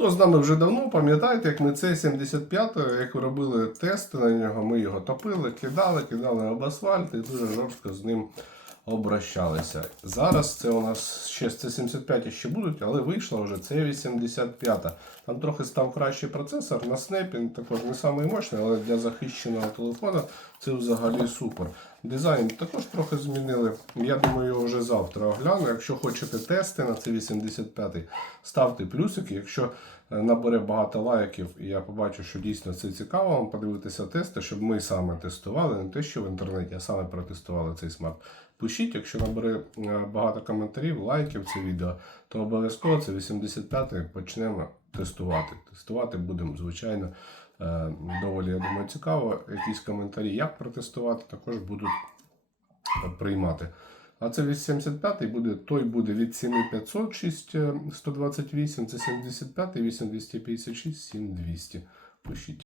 Хто з нами вже давно, пам'ятаєте, як ми це 75 як робили тести на нього, ми його топили, кидали, кидали об асфальт і дуже жорстко з ним обращалися. Зараз це у нас ще це 75 ще будуть, але вийшла вже це 85. Там трохи став кращий процесор на снепі, він також не самий мощний, але для захищеного телефона це взагалі супер. Дизайн також трохи змінили. Я думаю, його вже завтра огляну. Якщо хочете тести на це 85 ставте плюсики. Якщо е, набере багато лайків, і я побачу, що дійсно це цікаво, вам подивитися тести, щоб ми саме тестували, не те, що в інтернеті, а саме протестували цей смарт. Пишіть, якщо набере е, багато коментарів, лайків це відео, то обов'язково це 85-й почнемо тестувати. Тестувати будемо, звичайно, е, доволі, я думаю, цікаво. Якісь коментарі, як протестувати, також будуть е, приймати. А це 85-й буде, той буде від 7500 6 128, це 75-й 8256 7200. Пишіть.